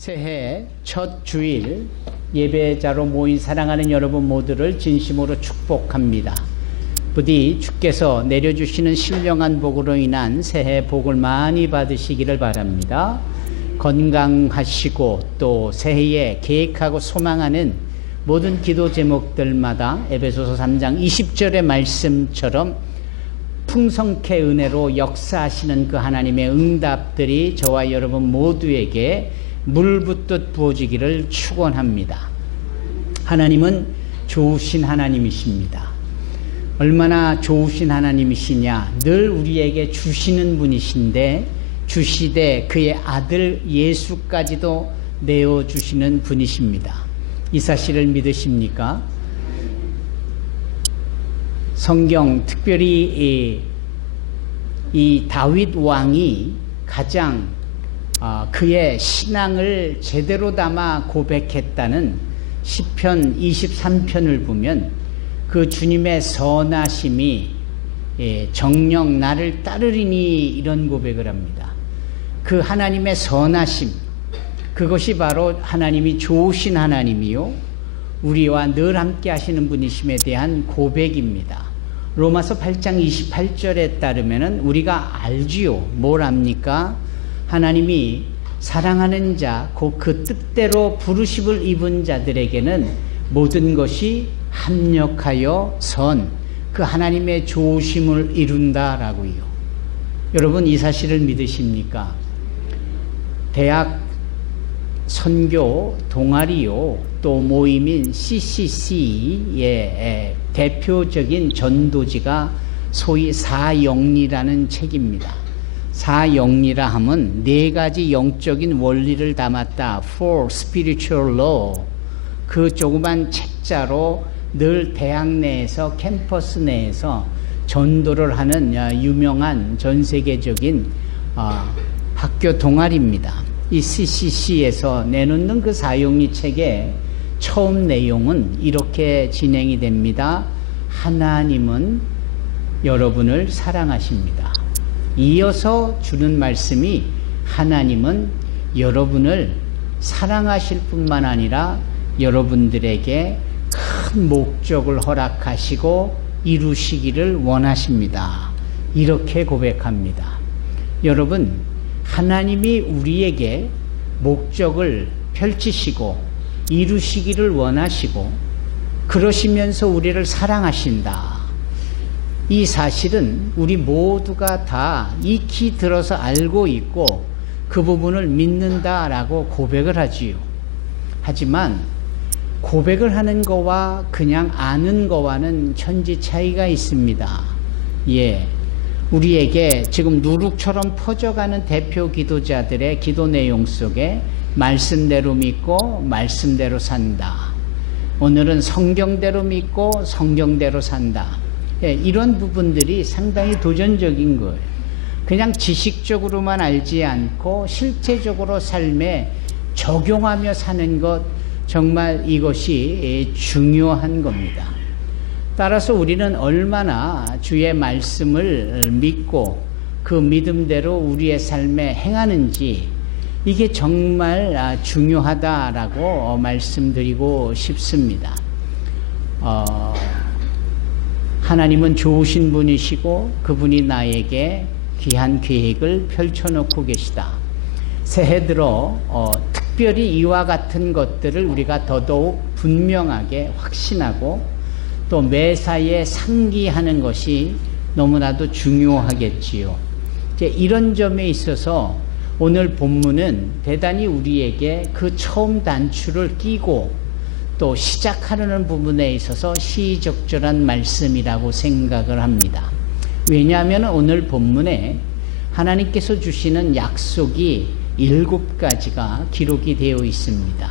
새해 첫 주일 예배자로 모인 사랑하는 여러분 모두를 진심으로 축복합니다. 부디 주께서 내려주시는 신령한 복으로 인한 새해 복을 많이 받으시기를 바랍니다. 건강하시고 또 새해에 계획하고 소망하는 모든 기도 제목들마다 에베소서 3장 20절의 말씀처럼 풍성케 은혜로 역사하시는 그 하나님의 응답들이 저와 여러분 모두에게 물 붓듯 부어지기를 축원합니다. 하나님은 좋으신 하나님이십니다. 얼마나 좋으신 하나님이시냐 늘 우리에게 주시는 분이신데 주시되 그의 아들 예수까지도 내어 주시는 분이십니다. 이 사실을 믿으십니까? 성경 특별히 이, 이 다윗 왕이 가장 어, 그의 신앙을 제대로 담아 고백했다는 시편 23편을 보면 그 주님의 선하심이 예, 정령 나를 따르리니 이런 고백을 합니다. 그 하나님의 선하심 그것이 바로 하나님이 좋으신 하나님이요 우리와 늘 함께 하시는 분이심에 대한 고백입니다. 로마서 8장 28절에 따르면은 우리가 알지요. 뭘 압니까? 하나님이 사랑하는 자, 곧 그 뜻대로 부르심을 입은 자들에게는 모든 것이 합력하여 선, 그 하나님의 좋으심을 이룬다라고요. 여러분 이 사실을 믿으십니까? 대학 선교 동아리요 또 모임인 CCC의 대표적인 전도지가 소위 사영리라는 책입니다. 사영리라 함은 네 가지 영적인 원리를 담았다. For Spiritual Law. 그 조그만 책자로 늘 대학 내에서 캠퍼스 내에서 전도를 하는 유명한 전 세계적인 어, 학교 동아리입니다. 이 CCC에서 내놓는 그 사용리 책의 처음 내용은 이렇게 진행이 됩니다. 하나님은 여러분을 사랑하십니다. 이어서 주는 말씀이 하나님은 여러분을 사랑하실 뿐만 아니라 여러분들에게 큰 목적을 허락하시고 이루시기를 원하십니다. 이렇게 고백합니다. 여러분, 하나님이 우리에게 목적을 펼치시고 이루시기를 원하시고 그러시면서 우리를 사랑하신다. 이 사실은 우리 모두가 다 익히 들어서 알고 있고 그 부분을 믿는다라고 고백을 하지요. 하지만 고백을 하는 거와 그냥 아는 거와는 천지 차이가 있습니다. 예. 우리에게 지금 누룩처럼 퍼져가는 대표 기도자들의 기도 내용 속에 말씀대로 믿고 말씀대로 산다. 오늘은 성경대로 믿고 성경대로 산다. 예, 이런 부분들이 상당히 도전적인 거예요. 그냥 지식적으로만 알지 않고 실제적으로 삶에 적용하며 사는 것 정말 이것이 중요한 겁니다. 따라서 우리는 얼마나 주의 말씀을 믿고 그 믿음대로 우리의 삶에 행하는지 이게 정말 중요하다라고 말씀드리고 싶습니다. 어, 하나님은 좋으신 분이시고 그분이 나에게 귀한 계획을 펼쳐놓고 계시다. 새해 들어 어, 특별히 이와 같은 것들을 우리가 더더욱 분명하게 확신하고 또 매사에 상기하는 것이 너무나도 중요하겠지요. 이제 이런 점에 있어서 오늘 본문은 대단히 우리에게 그 처음 단추를 끼고 또 시작하려는 부분에 있어서 시적절한 말씀이라고 생각을 합니다. 왜냐하면 오늘 본문에 하나님께서 주시는 약속이 일곱 가지가 기록이 되어 있습니다.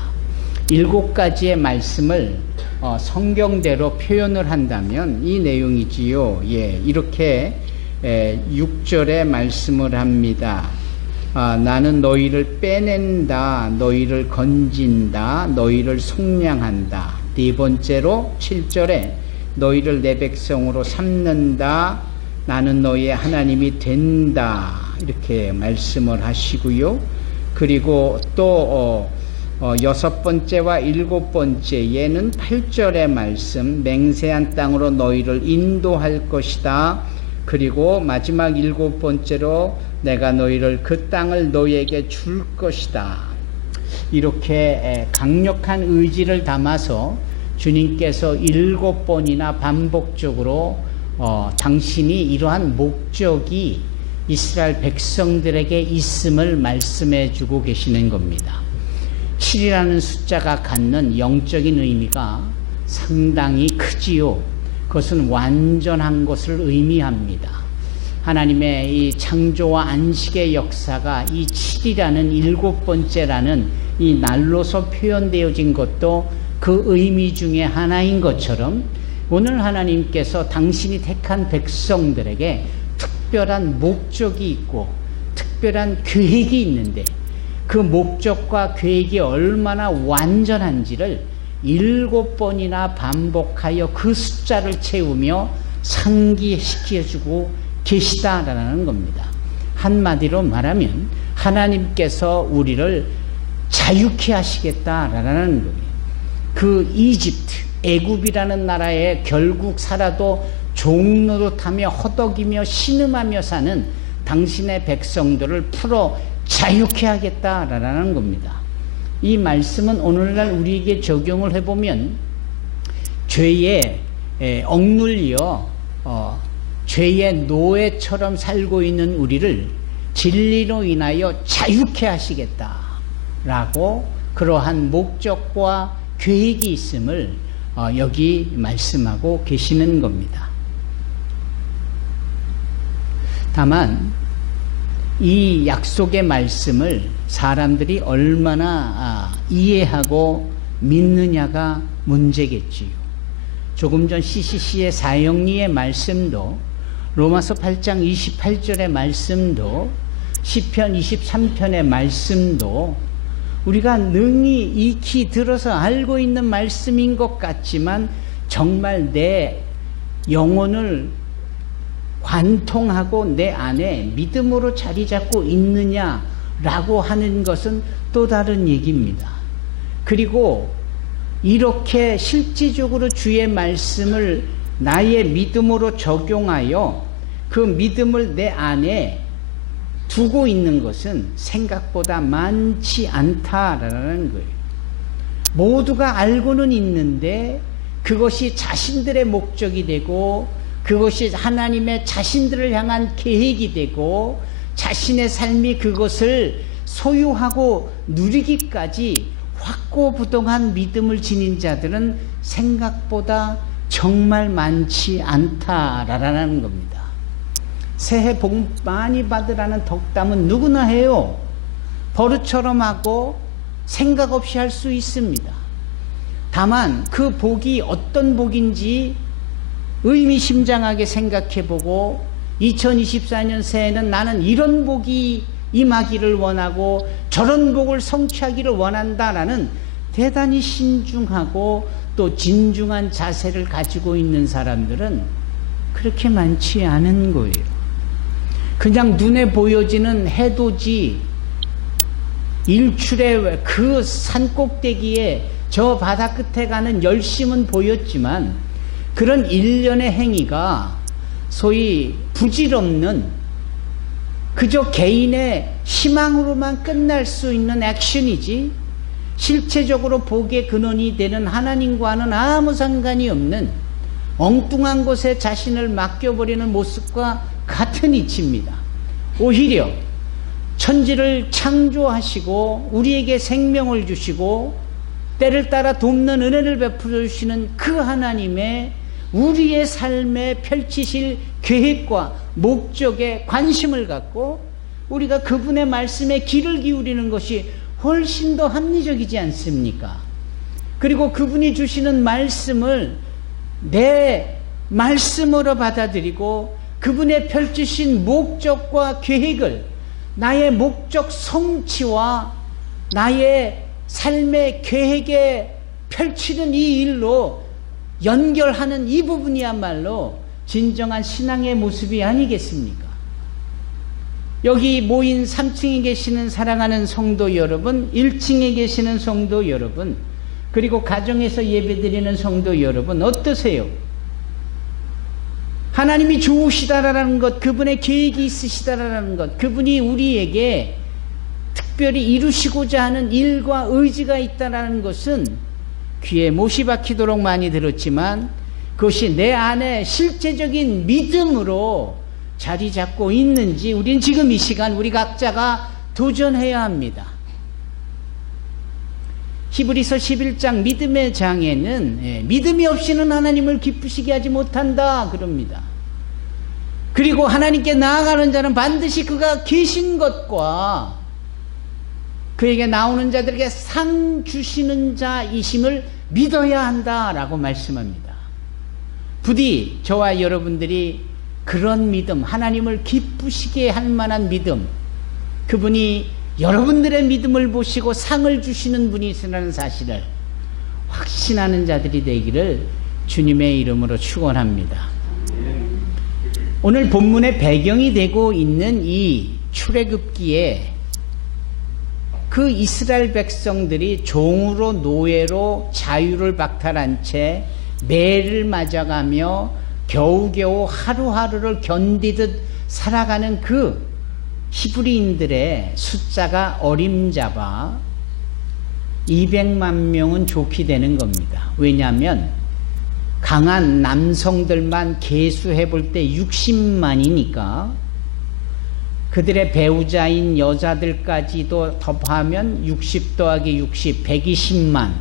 일곱 가지의 말씀을 어, 성경대로 표현을 한다면 이 내용이지요. 예, 이렇게 에, 6절에 말씀을 합니다. 아, 나는 너희를 빼낸다, 너희를 건진다, 너희를 속량한다. 네 번째로 7절에 너희를 내 백성으로 삼는다, 나는 너희의 하나님이 된다. 이렇게 말씀을 하시고요. 그리고 또 어, 어, 여섯 번째와 일곱 번째에는 8절의 말씀, 맹세한 땅으로 너희를 인도할 것이다. 그리고 마지막 일곱 번째로 내가 너희를 그 땅을 너희에게 줄 것이다. 이렇게 강력한 의지를 담아서 주님께서 일곱 번이나 반복적으로 어, 당신이 이러한 목적이 이스라엘 백성들에게 있음을 말씀해 주고 계시는 겁니다. 7이라는 숫자가 갖는 영적인 의미가 상당히 크지요. 그것은 완전한 것을 의미합니다. 하나님의 이 창조와 안식의 역사가 이 7이라는 일곱 번째라는 이 날로서 표현되어진 것도 그 의미 중에 하나인 것처럼 오늘 하나님께서 당신이 택한 백성들에게 특별한 목적이 있고 특별한 계획이 있는데 그 목적과 계획이 얼마나 완전한지를 일곱 번이나 반복하여 그 숫자를 채우며 상기시켜주고 계시다라는 겁니다. 한마디로 말하면 하나님께서 우리를 자유케 하시겠다라는 거예요. 그 이집트, 애굽이라는 나라에 결국 살아도 종노릇하며 허덕이며 신음하며 사는 당신의 백성들을 풀어 자유케 하겠다라는 겁니다. 이 말씀은 오늘날 우리에게 적용을 해보면 죄에 억눌려 어, 죄의 노예처럼 살고 있는 우리를 진리로 인하여 자유케 하시겠다라고 그러한 목적과 계획이 있음을 어, 여기 말씀하고 계시는 겁니다. 다만 이 약속의 말씀을 사람들이 얼마나 아, 이해하고 믿느냐가 문제겠지요. 조금 전 CCC의 사형리의 말씀도 로마서 8장 28절의 말씀도 시편 23편의 말씀도 우리가 능히 익히 들어서 알고 있는 말씀인 것 같지만 정말 내 영혼을 관통하고 내 안에 믿음으로 자리 잡고 있느냐라고 하는 것은 또 다른 얘기입니다. 그리고 이렇게 실질적으로 주의 말씀을 나의 믿음으로 적용하여 그 믿음을 내 안에 두고 있는 것은 생각보다 많지 않다라는 거예요. 모두가 알고는 있는데 그것이 자신들의 목적이 되고 그것이 하나님의 자신들을 향한 계획이 되고 자신의 삶이 그것을 소유하고 누리기까지 확고부동한 믿음을 지닌 자들은 생각보다 정말 많지 않다라는 겁니다. 새해 복 많이 받으라는 덕담은 누구나 해요. 버릇처럼 하고 생각 없이 할 수 있습니다. 다만 그 복이 어떤 복인지 의미심장하게 생각해보고 2024년 새해는 나는 이런 복이 임하기를 원하고 저런 복을 성취하기를 원한다라는 대단히 신중하고 또 진중한 자세를 가지고 있는 사람들은 그렇게 많지 않은 거예요. 그냥 눈에 보여지는 해돋이 일출의 그 산꼭대기에 저 바다 끝에 가는 열심은 보였지만 그런 일련의 행위가 소위 부질없는 그저 개인의 희망으로만 끝날 수 있는 액션이지 실체적으로 복의 근원이 되는 하나님과는 아무 상관이 없는 엉뚱한 곳에 자신을 맡겨버리는 모습과 같은 이치입니다. 오히려 천지를 창조하시고 우리에게 생명을 주시고 때를 따라 돕는 은혜를 베풀어 주시는 그 하나님의 우리의 삶에 펼치실 계획과 목적에 관심을 갖고 우리가 그분의 말씀에 귀를 기울이는 것이 훨씬 더 합리적이지 않습니까? 그리고 그분이 주시는 말씀을 내 말씀으로 받아들이고 그분의 펼치신 목적과 계획을 나의 목적 성취와 나의 삶의 계획에 펼치는 이 일로 연결하는 이 부분이야말로 진정한 신앙의 모습이 아니겠습니까? 여기 모인 3층에 계시는 사랑하는 성도 여러분, 1층에 계시는 성도 여러분, 그리고 가정에서 예배드리는 성도 여러분, 어떠세요? 하나님이 좋으시다라는 것, 그분의 계획이 있으시다라는 것, 그분이 우리에게 특별히 이루시고자 하는 일과 의지가 있다라는 것은 귀에 못이 박히도록 많이 들었지만 그것이 내 안에 실제적인 믿음으로 자리 잡고 있는지 우린 지금 이 시간 우리 각자가 도전해야 합니다. 히브리서 11장 믿음의 장에는 예, 믿음이 없이는 하나님을 기쁘시게 하지 못한다 그럽니다. 그리고 하나님께 나아가는 자는 반드시 그가 계신 것과 그에게 나오는 자들에게 상 주시는 자이심을 믿어야 한다라고 말씀합니다. 부디 저와 여러분들이 그런 믿음, 하나님을 기쁘시게 할 만한 믿음, 그분이 여러분들의 믿음을 보시고 상을 주시는 분이시라는 사실을 확신하는 자들이 되기를 주님의 이름으로 축원합니다. 오늘 본문의 배경이 되고 있는 이 출애굽기에 그 이스라엘 백성들이 종으로 노예로 자유를 박탈한 채 매를 맞아가며 겨우겨우 하루하루를 견디듯 살아가는 그 히브리인들의 숫자가 어림잡아 200만 명은 좋게 되는 겁니다. 왜냐하면 강한 남성들만 계수해 볼 때 60만이니까 그들의 배우자인 여자들까지도 더하면 60 더하기 60, 120만.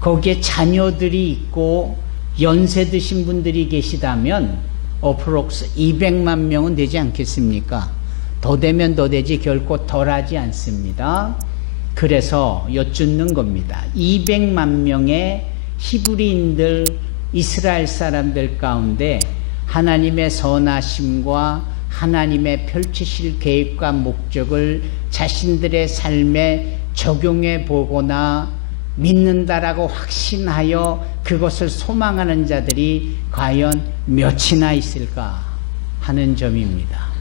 거기에 자녀들이 있고 연세 드신 분들이 계시다면 어프록스 200만 명은 되지 않겠습니까? 더 되면 더 되지 결코 덜하지 않습니다. 그래서 여쭙는 겁니다. 200만 명의 히브리인들 이스라엘 사람들 가운데 하나님의 선하심과 하나님의 펼치실 계획과 목적을 자신들의 삶에 적용해 보거나 믿는다라고 확신하여 그것을 소망하는 자들이 과연 몇이나 있을까 하는 점입니다.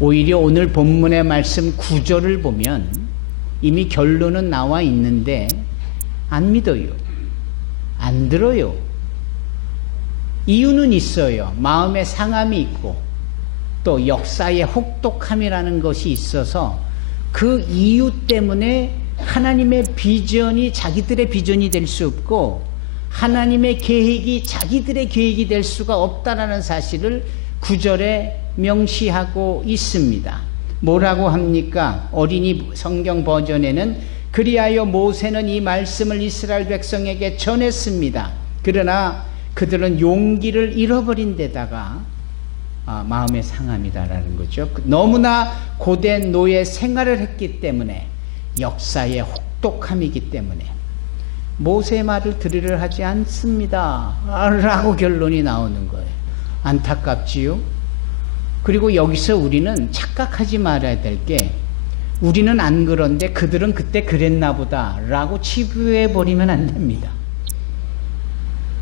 오히려 오늘 본문의 말씀 구절을 보면 이미 결론은 나와 있는데 안 믿어요. 안 들어요. 이유는 있어요. 마음의 상함이 있고 또 역사의 혹독함이라는 것이 있어서 그 이유 때문에 하나님의 비전이 자기들의 비전이 될 수 없고 하나님의 계획이 자기들의 계획이 될 수가 없다라는 사실을 구절에 명시하고 있습니다. 뭐라고 합니까? 어린이 성경 버전에는 그리하여 모세는 이 말씀을 이스라엘 백성에게 전했습니다. 그러나 그들은 용기를 잃어버린 데다가 아, 마음의 상함이다라는 거죠. 너무나 고된 노예 생활을 했기 때문에 역사의 혹독함이기 때문에 모세 말을 들으려 하지 않습니다. 라고 결론이 나오는 거예요. 안타깝지요? 그리고 여기서 우리는 착각하지 말아야 될 게 우리는 안 그런데 그들은 그때 그랬나 보다 라고 치부해 버리면 안 됩니다.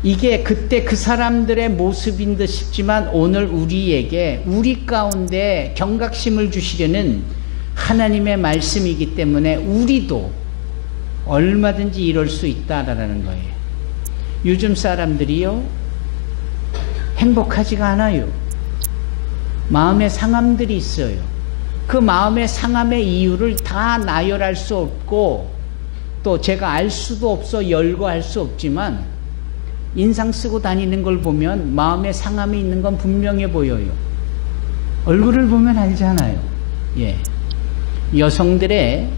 이게 그때 그 사람들의 모습인 듯 싶지만 오늘 우리에게 우리 가운데 경각심을 주시려는 하나님의 말씀이기 때문에 우리도 얼마든지 이럴 수 있다라는 거예요. 요즘 사람들이요, 행복하지가 않아요. 마음의 상함들이 있어요. 그 마음의 상함의 이유를 다 나열할 수 없고, 또 제가 알 수도 없어 열거할 수 없지만, 인상 쓰고 다니는 걸 보면 마음의 상함이 있는 건 분명해 보여요. 얼굴을 보면 알잖아요. 예. 여성들의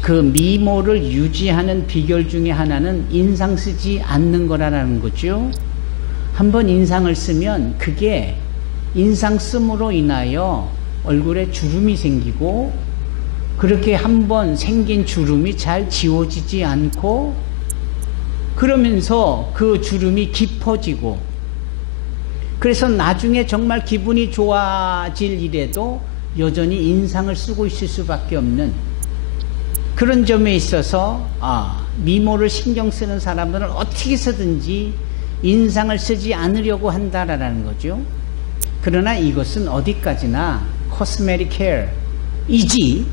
그 미모를 유지하는 비결 중에 하나는 인상 쓰지 않는 거라는 거죠. 한번 인상을 쓰면 그게 인상 씀으로 인하여 얼굴에 주름이 생기고 그렇게 한번 생긴 주름이 잘 지워지지 않고 그러면서 그 주름이 깊어지고 그래서 나중에 정말 기분이 좋아질 일에도 여전히 인상을 쓰고 있을 수밖에 없는 그런 점에 있어서 아, 미모를 신경 쓰는 사람들은 어떻게 해서든지 인상을 쓰지 않으려고 한다라는 거죠. 그러나 이것은 어디까지나 코스메릭 케어이지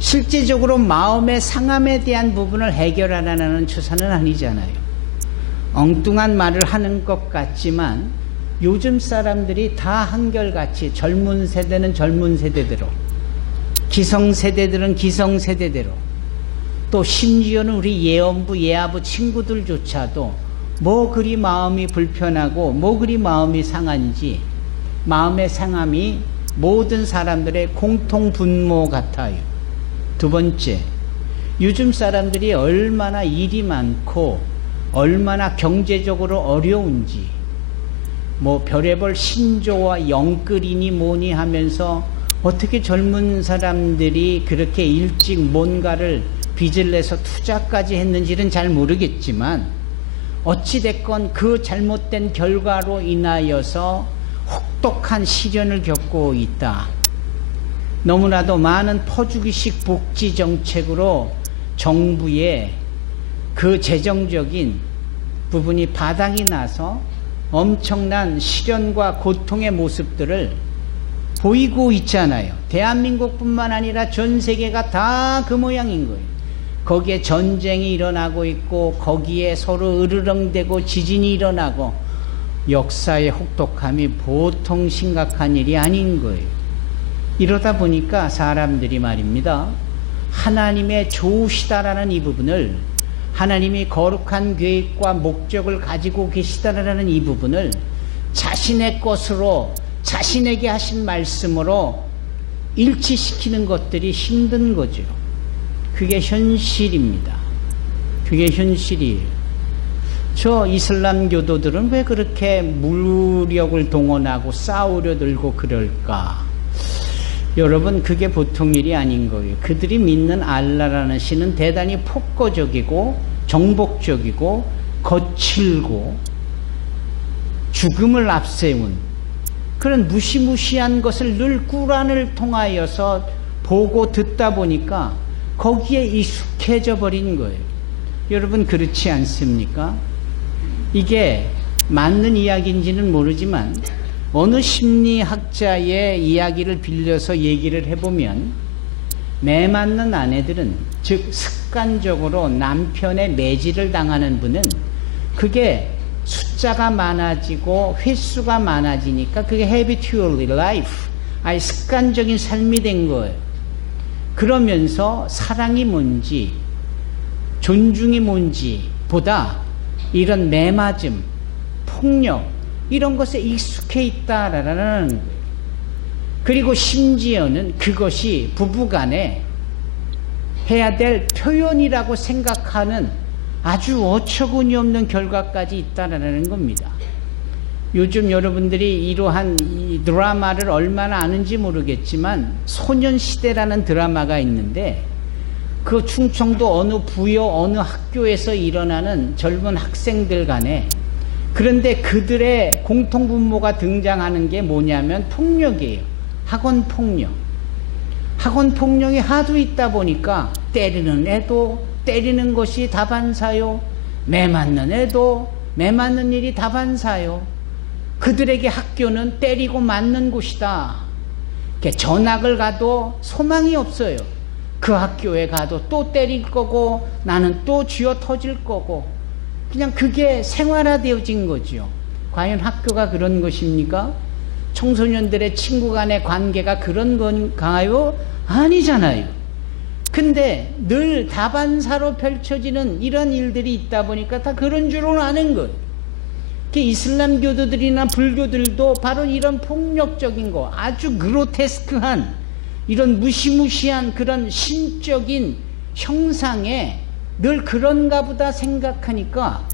실제적으로 마음의 상함에 대한 부분을 해결하라는 추사는 아니잖아요. 엉뚱한 말을 하는 것 같지만 요즘 사람들이 다 한결같이 젊은 세대는 젊은 세대대로 기성세대들은 기성세대대로 또 심지어는 우리 예언부 예아부 친구들조차도 뭐 그리 마음이 불편하고 뭐 그리 마음이 상한지 마음의 상함이 모든 사람들의 공통 분모 같아요. 두 번째, 요즘 사람들이 얼마나 일이 많고 얼마나 경제적으로 어려운지 뭐 별의별 신조와 영끌이니 뭐니 하면서 어떻게 젊은 사람들이 그렇게 일찍 뭔가를 빚을 내서 투자까지 했는지는 잘 모르겠지만 어찌됐건 그 잘못된 결과로 인하여서 혹독한 시련을 겪고 있다. 너무나도 많은 퍼주기식 복지 정책으로 정부의 그 재정적인 부분이 바닥이 나서 엄청난 시련과 고통의 모습들을 보이고 있잖아요. 대한민국뿐만 아니라 전 세계가 다 그 모양인 거예요. 거기에 전쟁이 일어나고 있고 거기에 서로 으르렁대고 지진이 일어나고 역사의 혹독함이 보통 심각한 일이 아닌 거예요. 이러다 보니까 사람들이 말입니다. 하나님의 좋으시다라는 이 부분을 하나님이 거룩한 계획과 목적을 가지고 계시다라는 이 부분을 자신의 것으로 자신에게 하신 말씀으로 일치시키는 것들이 힘든 거죠. 그게 현실입니다. 그게 현실이에요. 저 이슬람 교도들은 왜 그렇게 무력을 동원하고 싸우려 들고 그럴까? 여러분 그게 보통 일이 아닌 거예요. 그들이 믿는 알라라는 신은 대단히 폭거적이고 정복적이고 거칠고 죽음을 앞세운 그런 무시무시한 것을 늘 꾸란을 통하여서 보고 듣다 보니까 거기에 익숙해져 버린 거예요. 여러분 그렇지 않습니까? 이게 맞는 이야기인지는 모르지만 어느 심리학자의 이야기를 빌려서 얘기를 해보면 매 맞는 아내들은 즉 습관적으로 남편의 매질을 당하는 분은 그게 숫자가 많아지고 횟수가 많아지니까 그게 habitual life 아예 습관적인 삶이 된 거예요. 그러면서 사랑이 뭔지 존중이 뭔지 보다 이런 매맞음, 폭력 이런 것에 익숙해 있다라는 그리고 심지어는 그것이 부부간에 해야 될 표현이라고 생각하는 아주 어처구니 없는 결과까지 있다라는 겁니다. 요즘 여러분들이 이러한 이 드라마를 얼마나 아는지 모르겠지만 소년시대라는 드라마가 있는데 그 충청도 어느 부여 어느 학교에서 일어나는 젊은 학생들 간에 그런데 그들의 공통분모가 등장하는 게 뭐냐면 폭력이에요. 학원 폭력. 학원 폭력이 하도 있다 보니까 때리는 애도 때리는 것이 다반사요. 매 맞는 애도 매 맞는 일이 다반사요. 그들에게 학교는 때리고 맞는 곳이다. 전학을 가도 소망이 없어요. 그 학교에 가도 또 때릴 거고 나는 또 쥐어 터질 거고 그냥 그게 생활화되어진 거죠. 과연 학교가 그런 것입니까? 청소년들의 친구 간의 관계가 그런 건가요? 아니잖아요. 근데 늘 다반사로 펼쳐지는 이런 일들이 있다 보니까 다 그런 줄은 아는 거예요. 이슬람 교도들이나 불교들도 바로 이런 폭력적인 거, 아주 그로테스크한 이런 무시무시한 그런 신적인 형상에 늘 그런가 보다 생각하니까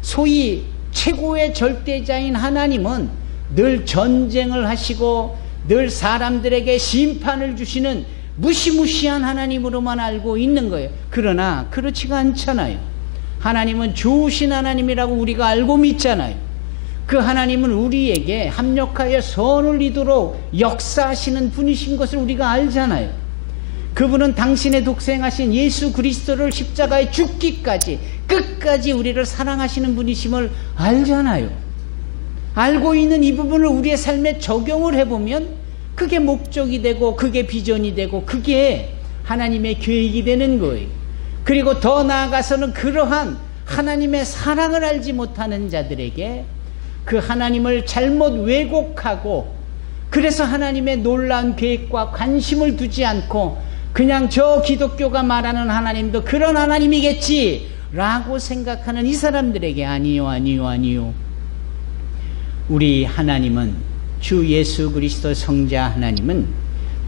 소위 최고의 절대자인 하나님은 늘 전쟁을 하시고 늘 사람들에게 심판을 주시는 무시무시한 하나님으로만 알고 있는 거예요. 그러나 그렇지가 않잖아요. 하나님은 좋으신 하나님이라고 우리가 알고 믿잖아요. 그 하나님은 우리에게 합력하여 선을 이도록 역사하시는 분이신 것을 우리가 알잖아요. 그분은 당신의 독생하신 예수 그리스도를 십자가에 죽기까지 끝까지 우리를 사랑하시는 분이심을 알잖아요. 알고 있는 이 부분을 우리의 삶에 적용을 해보면 그게 목적이 되고 그게 비전이 되고 그게 하나님의 계획이 되는 거예요. 그리고 더 나아가서는 그러한 하나님의 사랑을 알지 못하는 자들에게 그 하나님을 잘못 왜곡하고 그래서 하나님의 놀라운 계획과 관심을 두지 않고 그냥 저 기독교가 말하는 하나님도 그런 하나님이겠지 라고 생각하는 이 사람들에게 아니요 아니요 아니요 우리 하나님은 주 예수 그리스도 성자 하나님은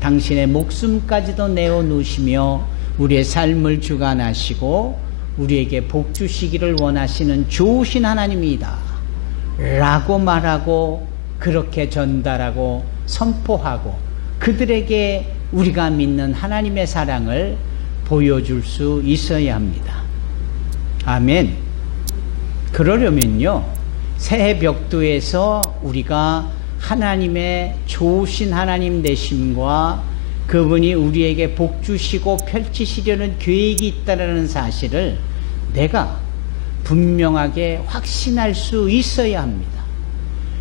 당신의 목숨까지도 내어 놓으시며 우리의 삶을 주관하시고 우리에게 복 주시기를 원하시는 좋으신 하나님이다. 라고 말하고 그렇게 전달하고 선포하고 그들에게 우리가 믿는 하나님의 사랑을 보여줄 수 있어야 합니다. 아멘. 그러려면요, 새해 벽두에서 우리가 하나님의 좋으신 하나님 되심과 그분이 우리에게 복 주시고 펼치시려는 계획이 있다는 사실을 내가 분명하게 확신할 수 있어야 합니다.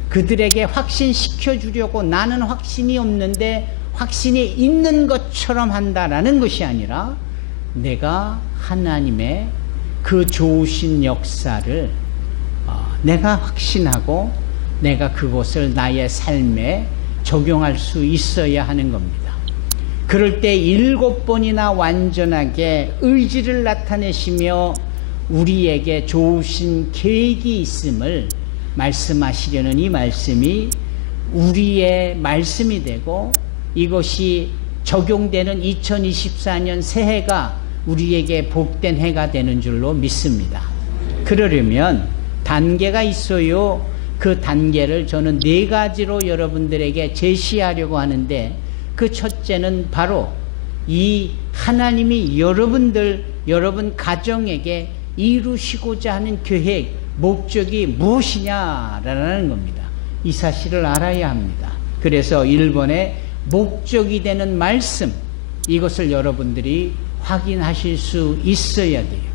그들에게 확신시켜 주려고 나는 확신이 없는데 확신이 있는 것처럼 한다라는 것이 아니라 내가 하나님의 그 좋으신 역사를 어, 내가 확신하고 내가 그것을 나의 삶에 적용할 수 있어야 하는 겁니다. 그럴 때 일곱 번이나 완전하게 의지를 나타내시며 우리에게 좋으신 계획이 있음을 말씀하시려는 이 말씀이 우리의 말씀이 되고 이것이 적용되는 2024년 새해가 우리에게 복된 해가 되는 줄로 믿습니다. 그러려면 단계가 있어요. 그 단계를 저는 네 가지로 여러분들에게 제시하려고 하는데 그 첫째는 바로 이 하나님이 여러분들, 여러분 가정에게 이루시고자 하는 계획, 목적이 무엇이냐라는 겁니다. 이 사실을 알아야 합니다. 그래서 1번에 목적이 되는 말씀, 이것을 여러분들이 확인하실 수 있어야 돼요.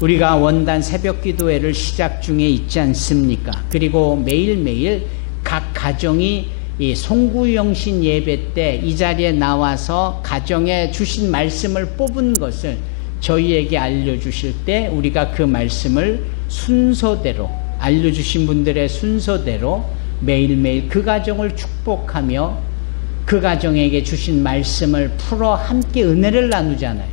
우리가 원단 새벽 기도회를 시작 중에 있지 않습니까? 그리고 매일매일 각 가정이 이 송구영신 예배 때 이 자리에 나와서 가정에 주신 말씀을 뽑은 것을 저희에게 알려주실 때 우리가 그 말씀을 순서대로 알려주신 분들의 순서대로 매일매일 그 가정을 축복하며 그 가정에게 주신 말씀을 풀어 함께 은혜를 나누잖아요.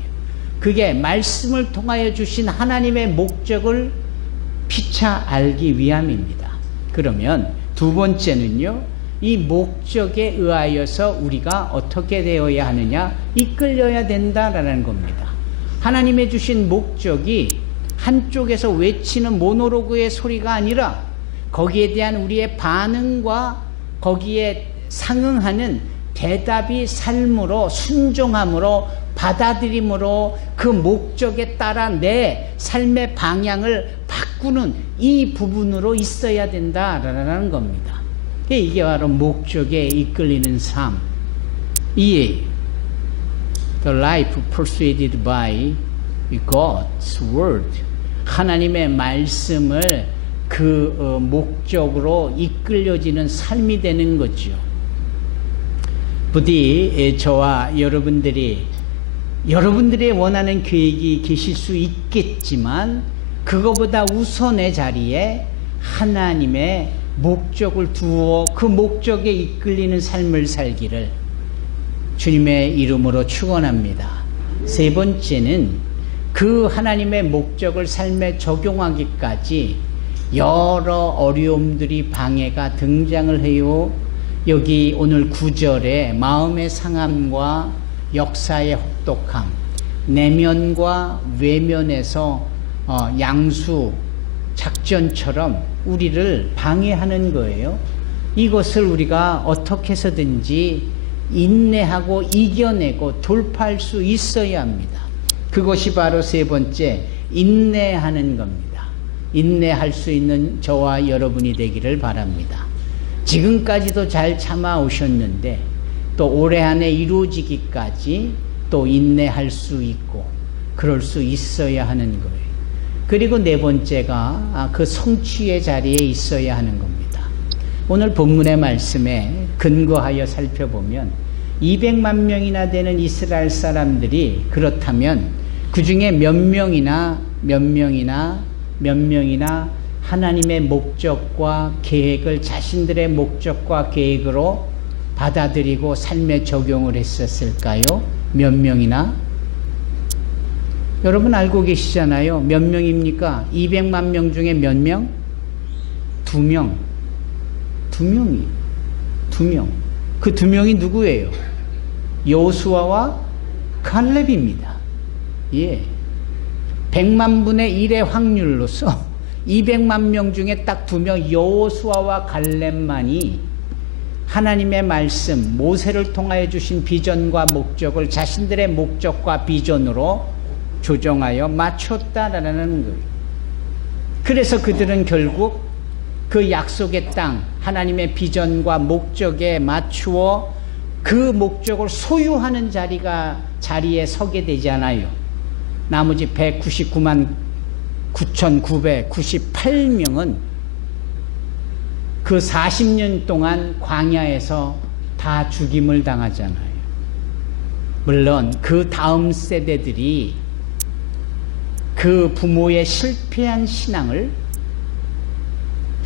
그게 말씀을 통하여 주신 하나님의 목적을 피차 알기 위함입니다. 그러면 두 번째는요, 이 목적에 의하여서 우리가 어떻게 되어야 하느냐, 이끌려야 된다라는 겁니다. 하나님의 주신 목적이 한쪽에서 외치는 모노로그의 소리가 아니라 거기에 대한 우리의 반응과 거기에 상응하는 대답이 삶으로 순종함으로 받아들임으로 그 목적에 따라 내 삶의 방향을 바꾸는 이 부분으로 있어야 된다라는 겁니다. 이게 바로 목적에 이끌리는 삶. 이 the life persuaded by God's word. 하나님의 말씀을 그 어, 목적으로 이끌려지는 삶이 되는 거죠. 부디 저와 여러분들이 여러분들의 원하는 계획이 계실 수 있겠지만 그거보다 우선의 자리에 하나님의 목적을 두어 그 목적에 이끌리는 삶을 살기를 주님의 이름으로 축원합니다. 세 번째는 그 하나님의 목적을 삶에 적용하기까지 여러 어려움들이 방해가 등장을 해요. 여기 오늘 구절에 마음의 상함과 역사의 혹독함, 내면과 외면에서 어, 양수 작전처럼 우리를 방해하는 거예요. 이것을 우리가 어떻게 해서든지 인내하고 이겨내고 돌파할 수 있어야 합니다. 그것이 바로 세 번째 인내하는 겁니다. 인내할 수 있는 저와 여러분이 되기를 바랍니다. 지금까지도 잘 참아 오셨는데 또 올해 안에 이루어지기까지 또 인내할 수 있고 그럴 수 있어야 하는 거예요. 그리고 네 번째가 아, 그 성취의 자리에 있어야 하는 겁니다. 오늘 본문의 말씀에 근거하여 살펴보면 200만 명이나 되는 이스라엘 사람들이 그렇다면 그 중에 몇 명이나 몇 명이나 몇 명이나 하나님의 목적과 계획을 자신들의 목적과 계획으로 받아들이고 삶에 적용을 했었을까요? 몇 명이나? 여러분 알고 계시잖아요. 몇 명입니까? 200만 명 중에 몇 명? 두 명. 두 명이. 두 명. 그 두 명이 누구예요? 여호수아와 칼렙입니다. 예. 100만 분의 1의 확률로서 200만 명 중에 딱 두 명 여호수아와 갈렙만이 하나님의 말씀 모세를 통하여 주신 비전과 목적을 자신들의 목적과 비전으로 조정하여 맞췄다라는 거예요. 그래서 그들은 결국 그 약속의 땅 하나님의 비전과 목적에 맞추어 그 목적을 소유하는 자리가 자리에 서게 되잖아요. 나머지 199만 9,998명은 그 40년 동안 광야에서 다 죽임을 당하잖아요. 물론 그 다음 세대들이 그 부모의 실패한 신앙을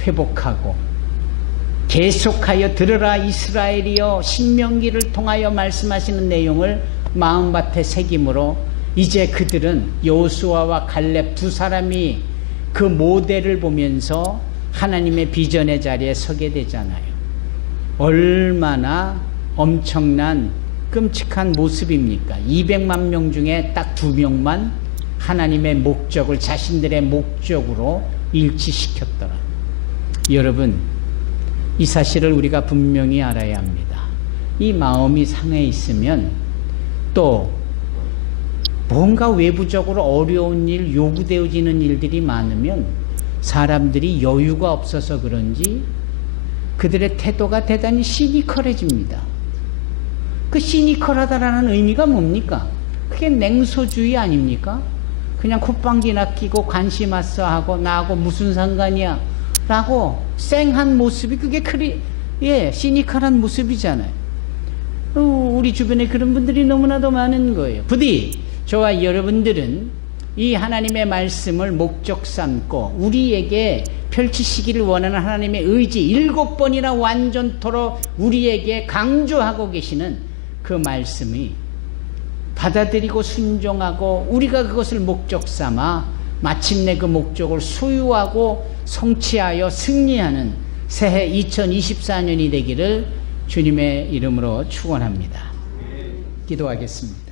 회복하고 계속하여 들으라 이스라엘이여 신명기를 통하여 말씀하시는 내용을 마음밭에 새김으로 이제 그들은 여호수아와 갈렙 두 사람이 그 모델을 보면서 하나님의 비전의 자리에 서게 되잖아요. 얼마나 엄청난 끔찍한 모습입니까? 200만 명 중에 딱 두 명만 하나님의 목적을 자신들의 목적으로 일치시켰더라. 여러분, 이 사실을 우리가 분명히 알아야 합니다. 이 마음이 상해 있으면 또 뭔가 외부적으로 어려운 일, 요구되어지는 일들이 많으면 사람들이 여유가 없어서 그런지 그들의 태도가 대단히 시니컬해집니다. 그 시니컬하다라는 의미가 뭡니까? 그게 냉소주의 아닙니까? 그냥 콧방귀나 끼고 관심았어 하고 나하고 무슨 상관이야? 라고 쌩한 모습이 그게 크리, 예, 시니컬한 모습이잖아요. 어, 우리 주변에 그런 분들이 너무나도 많은 거예요. 부디 저와 여러분들은 이 하나님의 말씀을 목적 삼고 우리에게 펼치시기를 원하는 하나님의 의지 일곱 번이나 완전토록 우리에게 강조하고 계시는 그 말씀이 받아들이고 순종하고 우리가 그것을 목적 삼아 마침내 그 목적을 소유하고 성취하여 승리하는 새해 2024년이 되기를 주님의 이름으로 축원합니다. 기도하겠습니다.